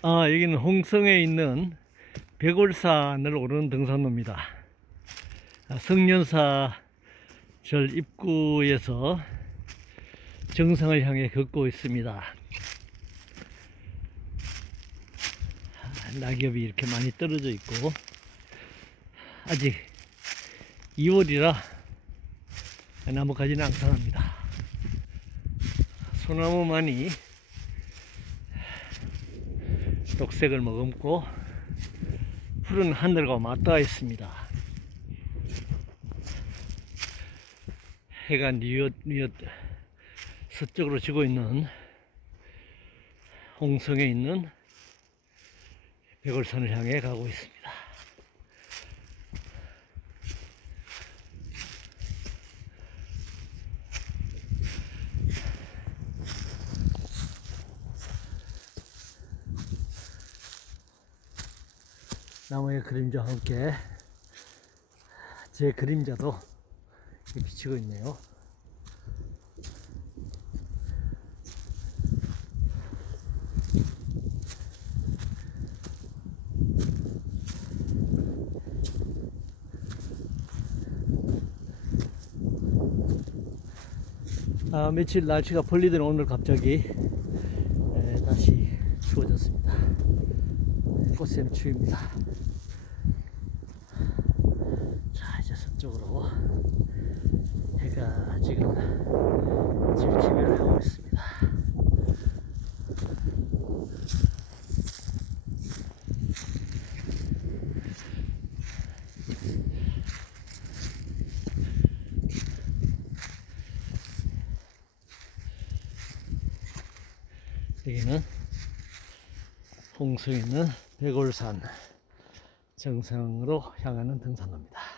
아, 여기는 홍성에 있는 백골산을 오르는 등산로입니다. 아, 성년사 절 입구에서 정상을 향해 걷고 있습니다. 아, 낙엽이 이렇게 많이 떨어져 있고 아직 2월이라 나뭇가지는 앙상합니다. 소나무만이 녹색을 머금고 푸른 하늘과 맞닿아 있습니다. 해가 뉘엿 뉘엿 서쪽으로 지고 있는 홍성에 있는 백월산을 향해 가고 있습니다. 나무의 그림자와 함께 제 그림자도 비치고 있네요. 아, 며칠 날씨가 풀리더니 오늘 갑자기 에, 다시 추워졌습니다. 꽃샘 추위입니다. 자, 이제 서쪽으로 해가 지금 질침을 하고 있습니다. 여기는 홍성에 있는 백골산 정상으로 향하는 등산로입니다.